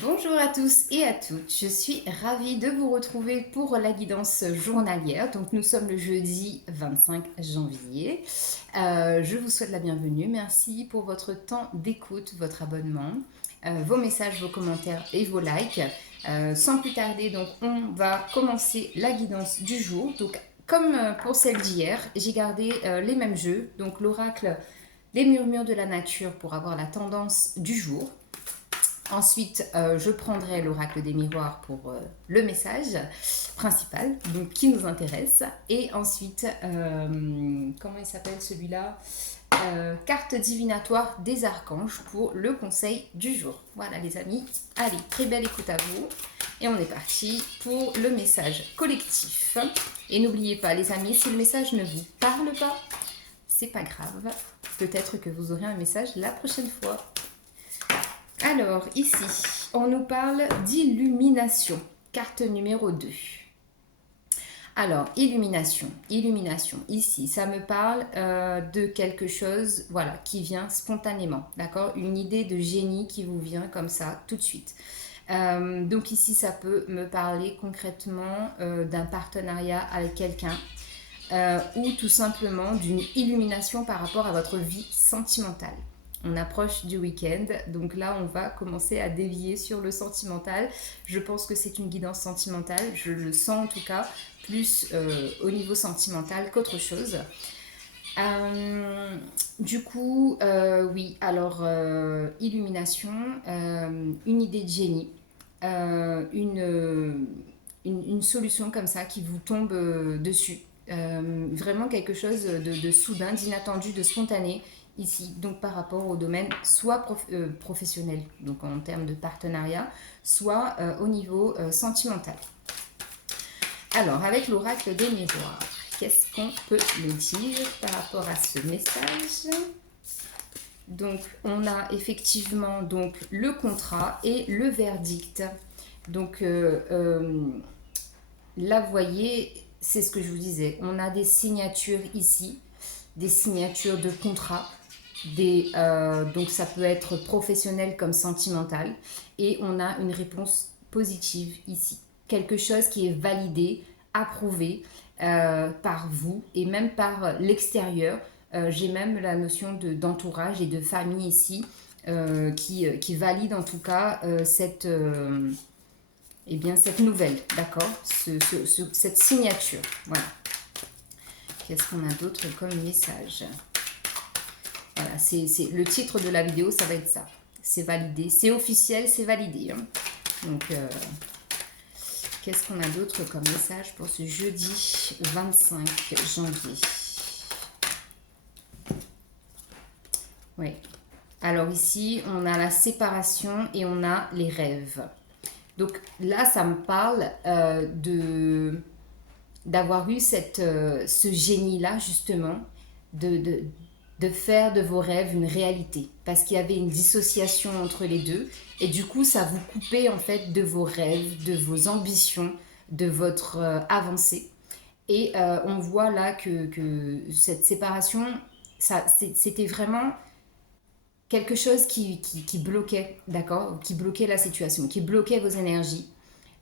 Bonjour à tous et à toutes, je suis ravie de vous retrouver pour la guidance journalière. Donc nous sommes le jeudi 25 janvier. Je vous souhaite la bienvenue, merci pour votre temps d'écoute, votre abonnement, vos messages, vos commentaires et vos likes. Sans plus tarder, donc on va commencer la guidance du jour. Donc comme pour celle d'hier, j'ai gardé les mêmes jeux. Donc l'oracle des murmures de la nature pour avoir la tendance du jour. Ensuite, je prendrai l'oracle des miroirs pour le message principal, donc qui nous intéresse. Et ensuite, comment il s'appelle celui-là Carte divinatoire des archanges pour le conseil du jour. Voilà les amis, allez, très belle écoute à vous. Et on est parti pour le message collectif. Et n'oubliez pas les amis, si le message ne vous parle pas, c'est pas grave. Peut-être que vous aurez un message la prochaine fois. Alors, ici, on nous parle d'illumination. Carte numéro 2. Alors, illumination. Ici, ça me parle de quelque chose, voilà, qui vient spontanément, d'accord? Une idée de génie qui vous vient comme ça, tout de suite. Donc ici, ça peut me parler concrètement d'un partenariat avec quelqu'un ou tout simplement d'une illumination par rapport à votre vie sentimentale. On approche du week-end, donc là on va commencer à dévier sur le sentimental. Je pense que c'est une guidance sentimentale, je le sens en tout cas, plus au niveau sentimental qu'autre chose. Du coup, oui, alors illumination, une idée de génie, une solution comme ça qui vous tombe dessus. Vraiment quelque chose de soudain, d'inattendu, de spontané ici, donc par rapport au domaine soit professionnel, donc en termes de partenariat, soit au niveau sentimental. Alors, avec l'oracle des miroirs, qu'est-ce qu'on peut me dire par rapport à ce message? Donc, on a effectivement donc, le contrat et le verdict. Donc, là, vous voyez, c'est ce que je vous disais. On a des signatures ici, des signatures de contrat. Donc, ça peut être professionnel comme sentimental. Et on a une réponse positive ici. Quelque chose qui est validé, approuvé par vous et même par l'extérieur. J'ai même la notion d'entourage et de famille ici qui valide en tout cas eh bien, cette nouvelle, d'accord, cette signature. Voilà. Qu'est-ce qu'on a d'autre comme message? Voilà, c'est le titre de la vidéo, ça va être ça. C'est validé, c'est officiel, c'est validé. Hein. Donc, qu'est-ce qu'on a d'autre comme message pour ce jeudi 25 janvier? Oui. Alors ici, on a la séparation et on a les rêves. Donc là, ça me parle d'avoir eu ce génie-là, justement, de faire de vos rêves une réalité. Parce qu'il y avait une dissociation entre les deux. Et du coup, ça vous coupait, en fait, de vos rêves, de vos ambitions, de votre avancée. Et on voit là que cette séparation, c'était vraiment quelque chose qui bloquait, d'accord, qui bloquait la situation, qui bloquait vos énergies.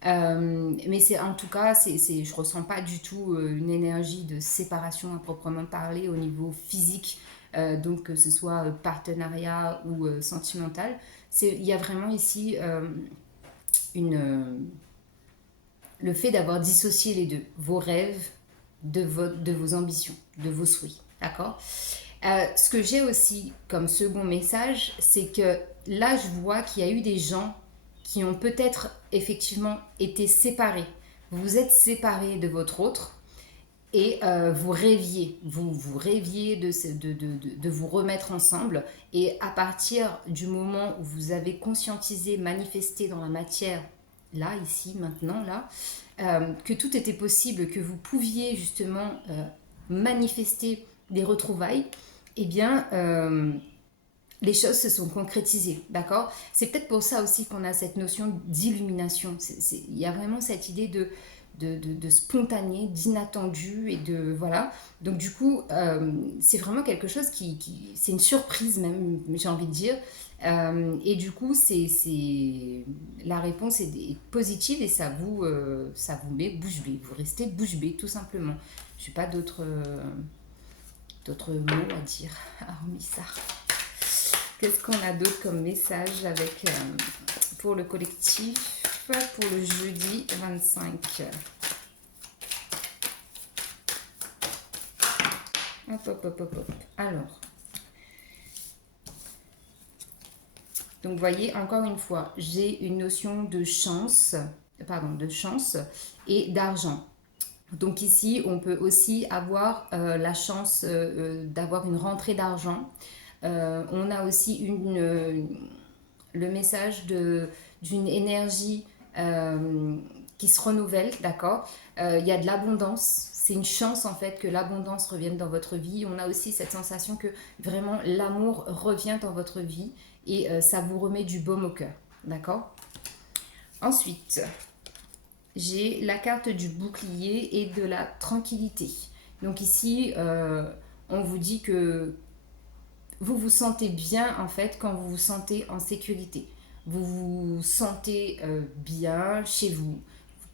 Mais c'est en tout cas, je ressens pas du tout une énergie de séparation à proprement parler au niveau physique, donc que ce soit partenariat ou sentimental. Il y a vraiment ici le fait d'avoir dissocié les deux, vos rêves de vos ambitions, de vos souhaits, d'accord. Ce que j'ai aussi comme second message, c'est que là, je vois qu'il y a eu des gens qui ont peut-être effectivement été séparés. Vous vous êtes séparés de votre autre et vous rêviez, vous rêviez de vous remettre ensemble. Et à partir du moment où vous avez conscientisé, manifesté dans la matière, là, ici, maintenant, là, que tout était possible, que vous pouviez justement manifester des retrouvailles, eh bien, les choses se sont concrétisées, d'accord. C'est peut-être pour ça aussi qu'on a cette notion d'illumination. Il y a vraiment cette idée de spontané, d'inattendu et de voilà. Donc du coup, c'est vraiment quelque chose c'est une surprise même, j'ai envie de dire. Et du coup, la réponse est positive et ça vous met bouche bée. Vous restez bouche bée, tout simplement. Je n'ai pas d'autres mots à dire, hormis ça. Qu'est-ce qu'on a d'autre comme message pour le collectif, pour le jeudi 25? Hop, hop, hop, hop, hop. Alors, donc vous voyez, encore une fois, j'ai une notion de chance et d'argent. Donc ici, on peut aussi avoir la chance d'avoir une rentrée d'argent. On a aussi le message d'une énergie qui se renouvelle, d'accord. Il y a de l'abondance. C'est une chance en fait que l'abondance revienne dans votre vie. On a aussi cette sensation que vraiment l'amour revient dans votre vie et ça vous remet du baume au cœur, d'accord. Ensuite, j'ai la carte du bouclier et de la tranquillité. Donc ici, on vous dit que vous vous sentez bien en fait quand vous vous sentez en sécurité. Vous vous sentez bien chez vous.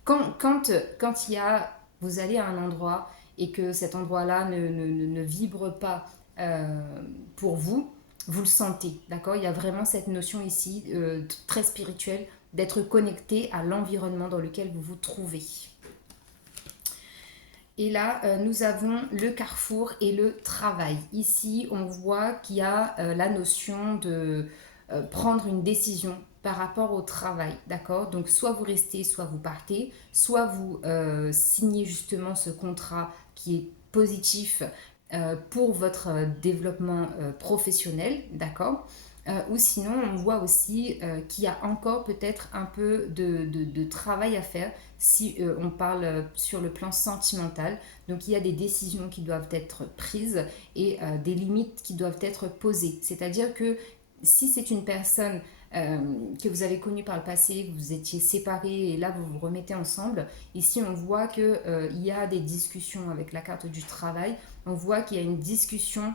Quand vous allez à un endroit et que cet endroit-là ne vibre pas pour vous, vous le sentez, d'accord. Il y a vraiment cette notion ici très spirituelle d'être connecté à l'environnement dans lequel vous vous trouvez. Et là, nous avons le carrefour et le travail. Ici, on voit qu'il y a la notion de prendre une décision par rapport au travail, d'accord. Donc, soit vous restez, soit vous partez, soit vous signez justement ce contrat qui est positif pour votre développement professionnel, d'accord. Ou sinon, on voit aussi qu'il y a encore peut-être un peu de travail à faire si on parle sur le plan sentimental. Donc, il y a des décisions qui doivent être prises et des limites qui doivent être posées. C'est-à-dire que si c'est une personne que vous avez connue par le passé, vous étiez séparés et là vous vous remettez ensemble, ici on voit qu'il y a des discussions avec la carte du travail. On voit qu'il y a une discussion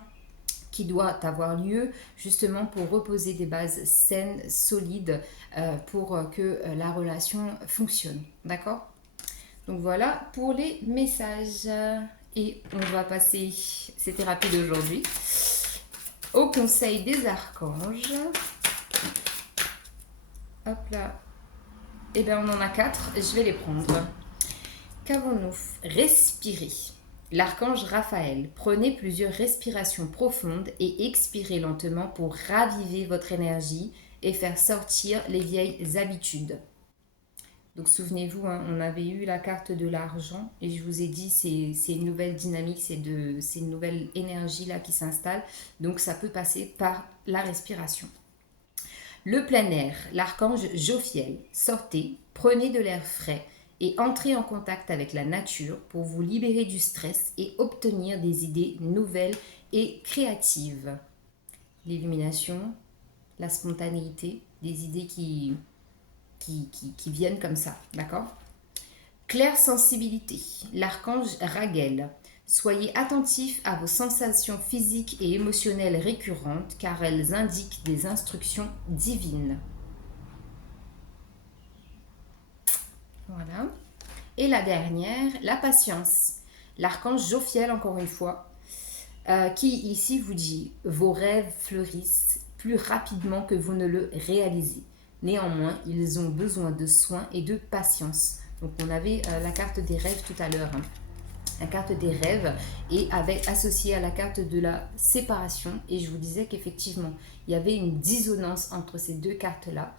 qui doit avoir lieu justement pour reposer des bases saines, solides, pour que la relation fonctionne. D'accord. Donc voilà pour les messages. Et on va passer, c'était rapide aujourd'hui, au conseil des archanges. Hop là. Et bien on en a 4, je vais les prendre. Qu'avons-nous? Respirer. L'archange Raphaël, prenez plusieurs respirations profondes et expirez lentement pour raviver votre énergie et faire sortir les vieilles habitudes. Donc souvenez-vous, hein, on avait eu la carte de l'argent et je vous ai dit c'est une nouvelle dynamique, c'est une nouvelle énergie là qui s'installe. Donc ça peut passer par la respiration. Le plein air, l'archange Jophiel, sortez, prenez de l'air frais et entrez en contact avec la nature pour vous libérer du stress et obtenir des idées nouvelles et créatives. L'illumination, la spontanéité, des idées qui viennent comme ça, d'accord. Claire sensibilité, l'archange Raguel. Soyez attentifs à vos sensations physiques et émotionnelles récurrentes car elles indiquent des instructions divines. Voilà. Et la dernière, la patience. L'archange Jophiel, encore une fois, qui ici vous dit « Vos rêves fleurissent plus rapidement que vous ne le réalisez. Néanmoins, ils ont besoin de soins et de patience. » Donc on avait la carte des rêves tout à l'heure. Hein. La carte des rêves et associée à la carte de la séparation. Et je vous disais qu'effectivement, il y avait une dissonance entre ces deux cartes-là.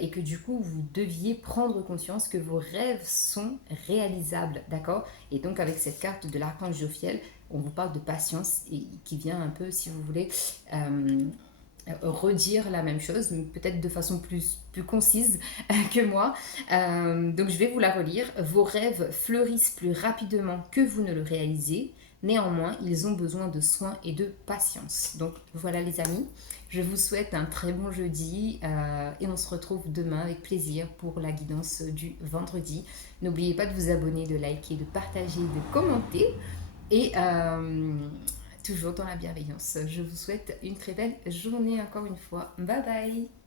Et que du coup, vous deviez prendre conscience que vos rêves sont réalisables, d'accord. Et donc, avec cette carte de l'archange Jophiel, on vous parle de patience et qui vient un peu, si vous voulez, redire la même chose, mais peut-être de façon plus concise que moi. Donc, je vais vous la relire. Vos rêves fleurissent plus rapidement que vous ne le réalisez. Néanmoins, ils ont besoin de soins et de patience. Donc, voilà les amis. Je vous souhaite un très bon jeudi et on se retrouve demain avec plaisir pour la guidance du vendredi. N'oubliez pas de vous abonner, de liker, de partager, de commenter. Et toujours dans la bienveillance. Je vous souhaite une très belle journée encore une fois. Bye bye.